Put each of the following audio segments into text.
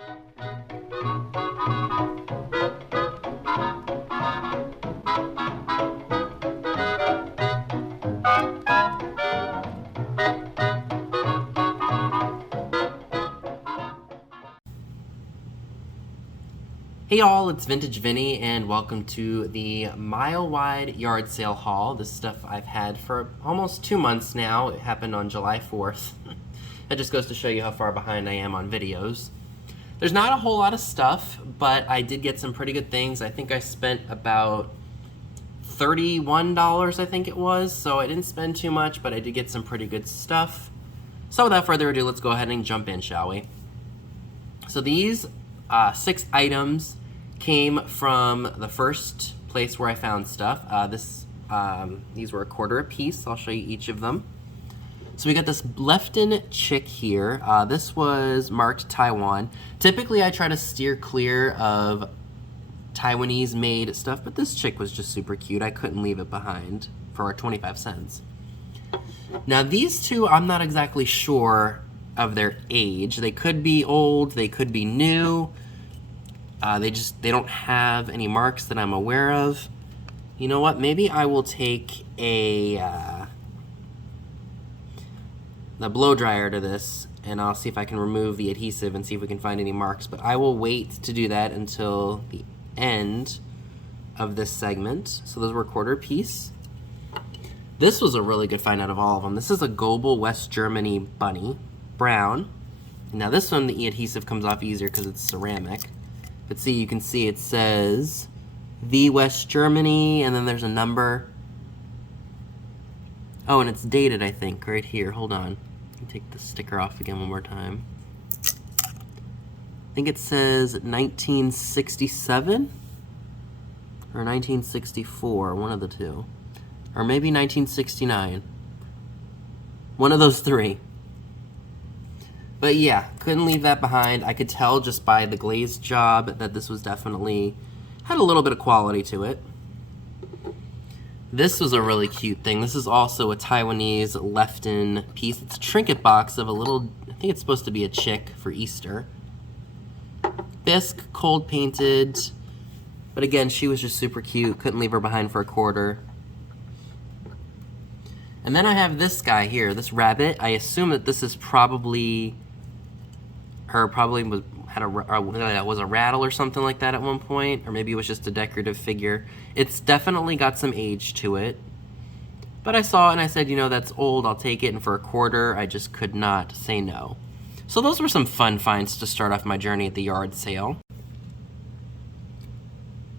Hey y'all, it's Vintage Vinny and welcome to the mile-wide yard sale haul. This stuff I've had for almost 2 months now. It happened on July 4th. That just goes to show you how far behind I am on videos. There's not a whole lot of stuff, but I did get some pretty good things. I think I spent about $31, I think it was, so I didn't spend too much, but I did get some pretty good stuff. So without further ado, let's go ahead and jump in, shall we? So these 6 items came from the first place where I found stuff. These were $1 a piece. I'll show you each of them. So we got this Lefton chick here. This was marked Taiwan. Typically I try to steer clear of Taiwanese made stuff, but this chick was just super cute. I couldn't leave it behind for 25 cents. Now these two, I'm not exactly sure of their age. They could be old, they could be new. They don't have any marks that I'm aware of. You know what? Maybe I will take the blow dryer to this, and I'll see if I can remove the adhesive and see if we can find any marks. But I will wait to do that until the end of this segment. So those were $1 a piece. This was a really good find out of all of them. This is a Goodwill West Germany bunny, brown. Now this one, the adhesive comes off easier because it's ceramic. But see, you can see it says the West Germany, and then there's a number. Oh, and it's dated, I think, right here. Hold on. Let me take the sticker off again one more time. I think it says 1967 or 1964, one of the two. Or maybe 1969. One of those three. But yeah, couldn't leave that behind. I could tell just by the glaze job that this was definitely, had a little bit of quality to it. This was a really cute thing. This is also a Taiwanese Lefton piece. It's a trinket box of a little, I think it's supposed to be a chick for Easter. Bisque, cold painted. But again, she was just super cute. Couldn't leave her behind for $1. And then I have this guy here, this rabbit. I assume that this is probably was a rattle or something like that at one point, or maybe it was just a decorative figure. It's definitely got some age to it. But I saw it and I said, you know, that's old, I'll take it, and for $1, I just could not say no. So those were some fun finds to start off my journey at the yard sale.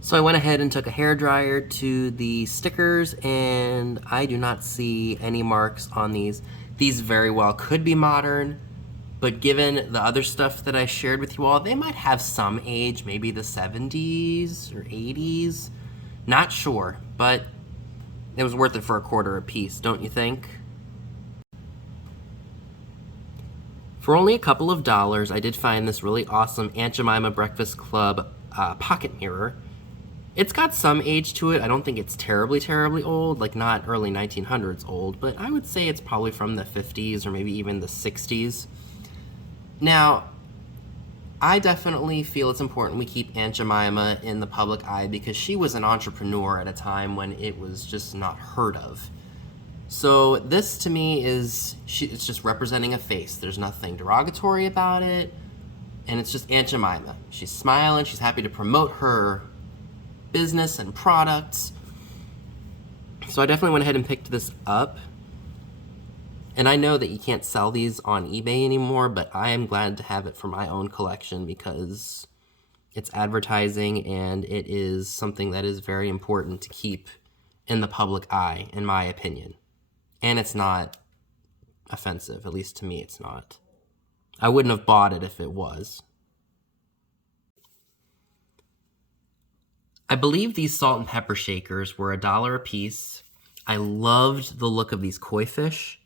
So I went ahead and took a hairdryer to the stickers, and I do not see any marks on these. These very well could be modern, but given the other stuff that I shared with you all, they might have some age, maybe the 70s or 80s. Not sure, but it was worth it for $1 a piece, don't you think? For only a couple of dollars, I did find this really awesome Aunt Jemima Breakfast Club pocket mirror. It's got some age to it. I don't think it's terribly, terribly old, like not early 1900s old, but I would say it's probably from the 50s or maybe even the 60s. Now, I definitely feel it's important we keep Aunt Jemima in the public eye because she was an entrepreneur at a time when it was just not heard of. So this to me it's just representing a face. There's nothing derogatory about it, and it's just Aunt Jemima. She's smiling, she's happy to promote her business and products. So I definitely went ahead and picked this up. And I know that you can't sell these on eBay anymore, but I am glad to have it for my own collection because it's advertising and it is something that is very important to keep in the public eye, in my opinion. And it's not offensive, at least to me it's not. I wouldn't have bought it if it was. I believe these salt and pepper shakers were $1 a piece. I loved the look of these koi fish.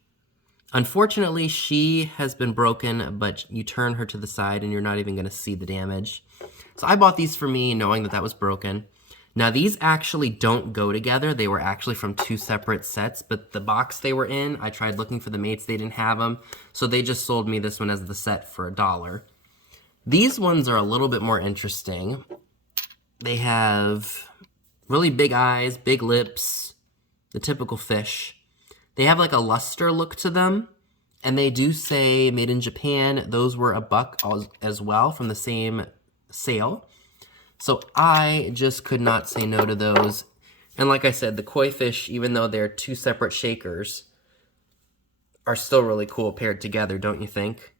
Unfortunately, she has been broken, but you turn her to the side and you're not even going to see the damage. So I bought these for me knowing that that was broken. Now these actually don't go together. They were actually from 2 separate sets, but the box they were in, I tried looking for the mates, they didn't have them. So they just sold me this one as the set for $1. These ones are a little bit more interesting. They have really big eyes, big lips, the typical fish. They have like a luster look to them, and they do say made in Japan. Those were $1 as well from the same sale. So I just could not say no to those. And like I said, the koi fish, even though they're two separate shakers, are still really cool paired together, don't you think?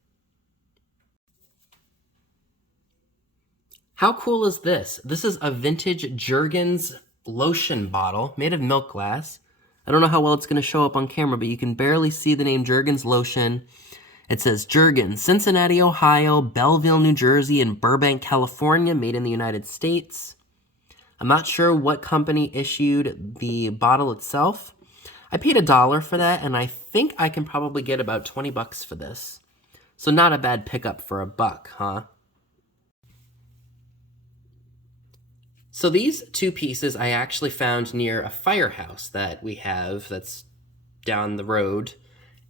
How cool is this? This is a vintage Jergens lotion bottle made of milk glass. I don't know how well it's going to show up on camera, but you can barely see the name Jergens lotion. It says Jergens, Cincinnati, Ohio, Belleville, New Jersey, and Burbank, California, made in the United States. I'm not sure what company issued the bottle itself. I paid $1 for that, and I think I can probably get about 20 bucks for this. So not a bad pickup for $1, huh? So these two pieces I actually found near a firehouse that we have that's down the road.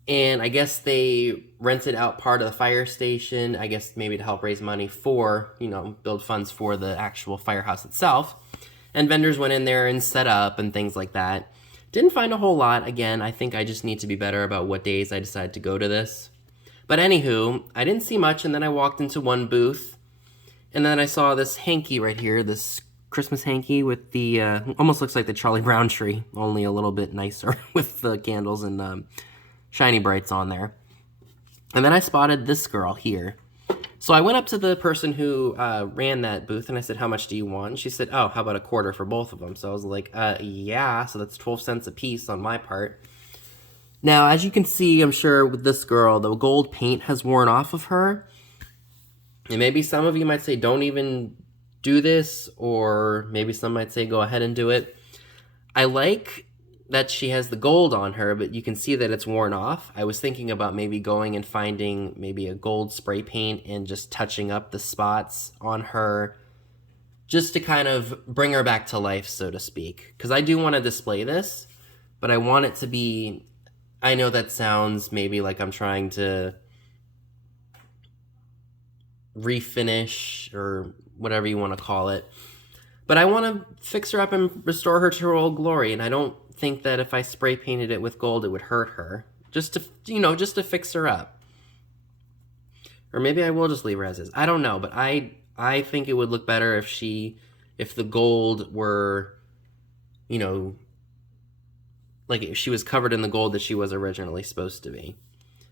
And I guess they rented out part of the fire station, I guess maybe to help raise money for, build funds for the actual firehouse itself. And vendors went in there and set up and things like that. Didn't find a whole lot. Again, I think I just need to be better about what days I decide to go to this. But anywho, I didn't see much, and then I walked into one booth, and then I saw this hanky right here, this Christmas hanky with the, almost looks like the Charlie Brown tree, only a little bit nicer with the candles and shiny brights on there. And then I spotted this girl here. So I went up to the person who ran that booth, and I said, how much do you want? And she said, oh, how about $0.25 for both of them? So I was like, yeah, so that's 12 cents a piece on my part. Now, as you can see, I'm sure with this girl, the gold paint has worn off of her. And maybe some of you might say, don't even do this, or maybe some might say, go ahead and do it. I like that she has the gold on her, but you can see that it's worn off. I was thinking about maybe going and finding maybe a gold spray paint and just touching up the spots on her just to kind of bring her back to life, so to speak. Because I do want to display this, but I want it to be, I know that sounds maybe like I'm trying to refinish or whatever you want to call it. But I want to fix her up and restore her to her old glory, and I don't think that if I spray painted it with gold, it would hurt her. Just to fix her up. Or maybe I will just leave her as is. I don't know, but I think it would look better if the gold were, like if she was covered in the gold that she was originally supposed to be.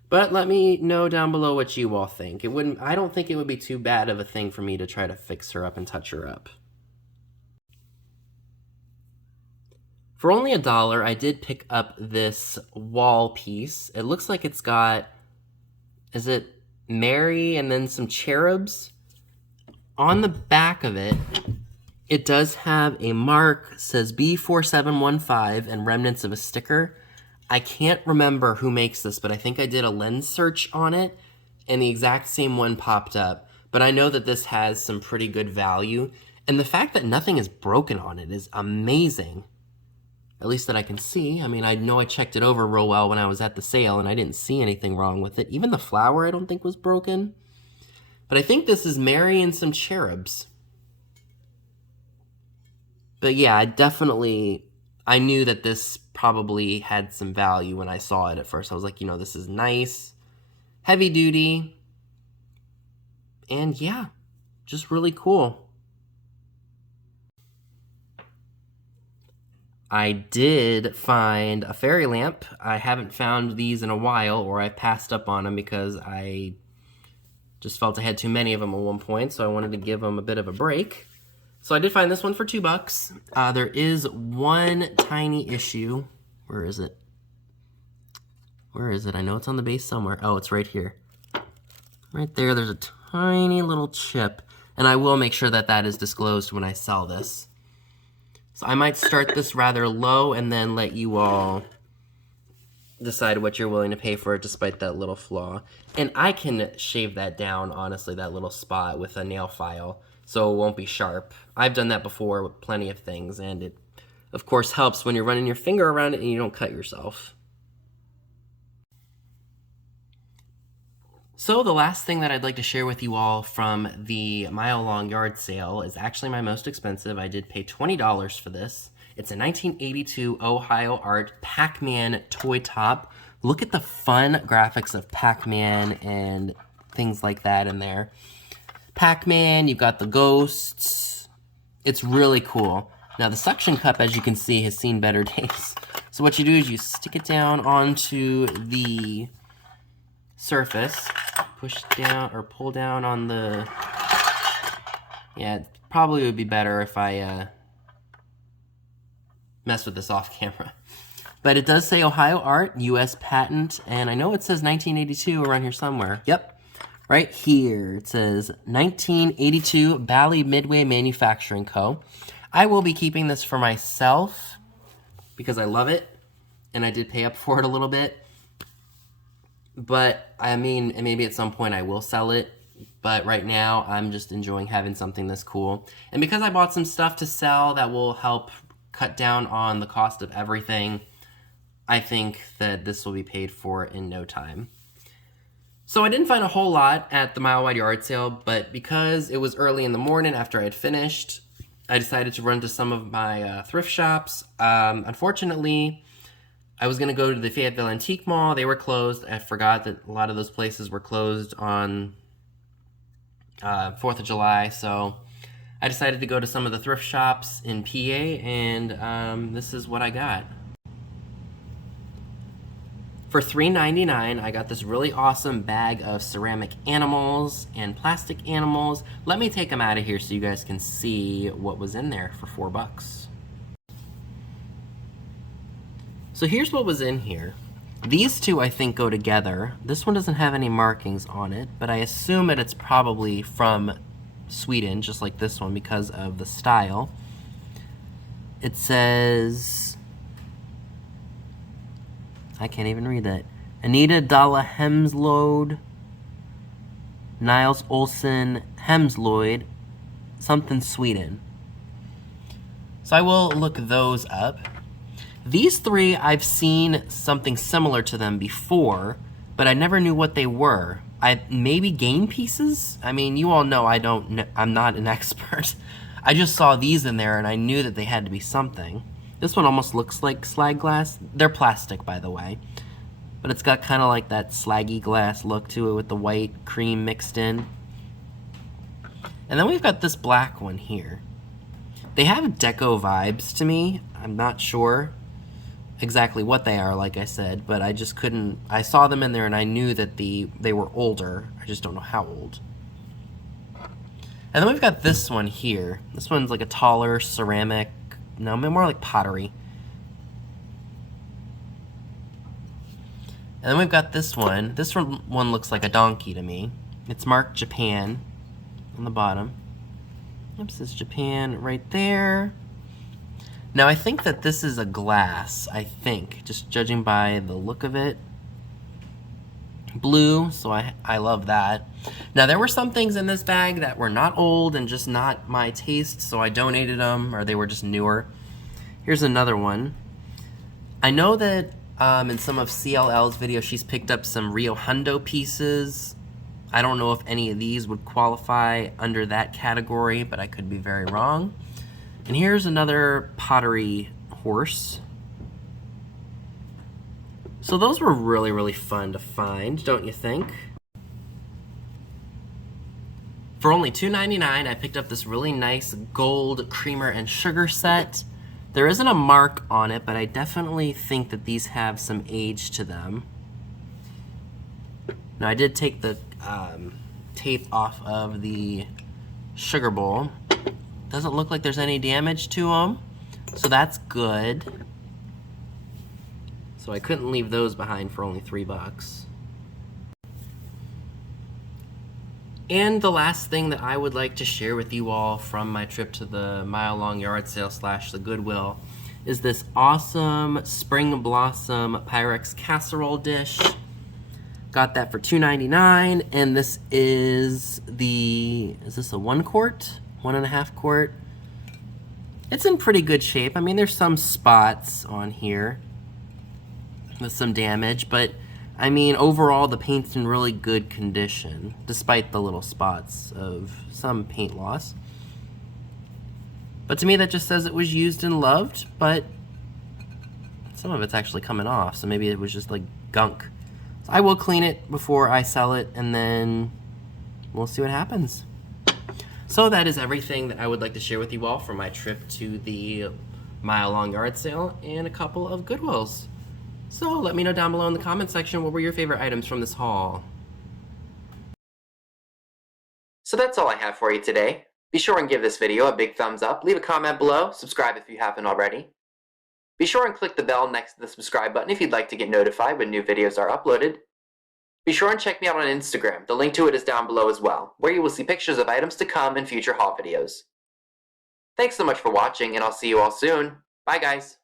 But let me know down below what you all think. I don't think it would be too bad of a thing for me to try to fix her up and touch her up. For only $1, I did pick up this wall piece. It looks like it's got, is it Mary and then some cherubs? On the back of it, it does have a mark, says B4715, and remnants of a sticker. I can't remember who makes this, but I think I did a lens search on it, and the exact same one popped up. But I know that this has some pretty good value, and the fact that nothing is broken on it is amazing. At least that I can see. I mean, I know I checked it over real well when I was at the sale, and I didn't see anything wrong with it. Even the flower I don't think was broken. But I think this is Mary and some cherubs. But yeah, I knew that this probably had some value when I saw it at first. I was like, this is nice, heavy duty, and yeah, just really cool. I did find a fairy lamp. I haven't found these in a while, or I passed up on them because I just felt I had too many of them at one point, so I wanted to give them a bit of a break. So I did find this one for $2. There is one tiny issue. Where is it? Where is it? I know it's on the base somewhere. Oh, it's right here. Right there, there's a tiny little chip, and I will make sure that that is disclosed when I sell this. So I might start this rather low and then let you all decide what you're willing to pay for it despite that little flaw. And I can shave that down, honestly, that little spot with a nail file, so it won't be sharp. I've done that before with plenty of things, and it, of course, helps when you're running your finger around it and you don't cut yourself. So the last thing that I'd like to share with you all from the mile-long yard sale is actually my most expensive. I did pay $20 for this. It's a 1982 Ohio Art Pacman toy top. Look at the fun graphics of Pacman and things like that in there. Pacman, you've got the ghosts. It's really cool. Now the suction cup, as you can see, has seen better days. So what you do is you stick it down onto the surface, push down or pull down on the, yeah, it probably would be better if I mess with this off camera. But it does say Ohio Art, US patent, and I know it says 1982 around here somewhere. Yep, right here it says 1982 Bally Midway Manufacturing Co. I will be keeping this for myself because I love it, and I did pay up for it a little bit. But, I mean, maybe at some point I will sell it. But right now, I'm just enjoying having something this cool. And because I bought some stuff to sell that will help cut down on the cost of everything, I think that this will be paid for in no time. So I didn't find a whole lot at the Mile Wide Yard Sale, but because it was early in the morning after I had finished, I decided to run to some of my thrift shops. Unfortunately, I was going to go to the Fayetteville Antique Mall. They were closed. I forgot that a lot of those places were closed on 4th of July. So I decided to go to some of the thrift shops in PA, and this is what I got. For $3.99, I got this really awesome bag of ceramic animals and plastic animals. Let me take them out of here so you guys can see what was in there for $4. So here's what was in here. These two, I think, go together. This one doesn't have any markings on it, but I assume that it's probably from Sweden, just like this one, because of the style. It says, I can't even read that. Anita Dalla Hemslöjd, Niles Olsen Hemslöjd, something Sweden. So I will look those up. These three, I've seen something similar to them before, but I never knew what they were. Maybe game pieces? I mean, you all know I'm not an expert. I just saw these in there and I knew that they had to be something. This one almost looks like slag glass. They're plastic, by the way. But it's got kind of like that slaggy glass look to it with the white cream mixed in. And then we've got this black one here. They have deco vibes to me. I'm not sure exactly what they are, like I said, but I just couldn't. I saw them in there and I knew that they were older. I just don't know how old. And then we've got this one here. This one's like a taller ceramic, no, more like pottery. And then we've got this one. This one looks like a donkey to me. It's marked Japan on the bottom. Yep, it says Japan right there. Now, I think that this is a glass, I think, just judging by the look of it. Blue, so I love that. Now, there were some things in this bag that were not old and just not my taste, so I donated them, or they were just newer. Here's another one. I know that in some of CLL's videos, she's picked up some Rio Hundo pieces. I don't know if any of these would qualify under that category, but I could be very wrong. And here's another pottery horse. So those were really, really fun to find, don't you think? For only $2.99, I picked up this really nice gold creamer and sugar set. There isn't a mark on it, but I definitely think that these have some age to them. Now, I did take the tape off of the sugar bowl. Doesn't look like there's any damage to them, so that's good. So I couldn't leave those behind for only $3. And the last thing that I would like to share with you all from my trip to the mile-long yard sale / the Goodwill is this awesome Spring Blossom Pyrex casserole dish. Got that for $2.99, and this is this a 1 quart? 1.5 quart? It's in pretty good shape. I mean, there's some spots on here with some damage, but I mean, overall, the paint's in really good condition, despite the little spots of some paint loss. But to me, that just says it was used and loved, but some of it's actually coming off, so maybe it was just like gunk. So I will clean it before I sell it, and then we'll see what happens. So that is everything that I would like to share with you all from my trip to the mile-long yard sale and a couple of Goodwills. So let me know down below in the comment section what were your favorite items from this haul. So that's all I have for you today. Be sure and give this video a big thumbs up, leave a comment below, subscribe if you haven't already. Be sure and click the bell next to the subscribe button if you'd like to get notified when new videos are uploaded. Be sure and check me out on Instagram, the link to it is down below as well, where you will see pictures of items to come in future haul videos. Thanks so much for watching, and I'll see you all soon. Bye guys!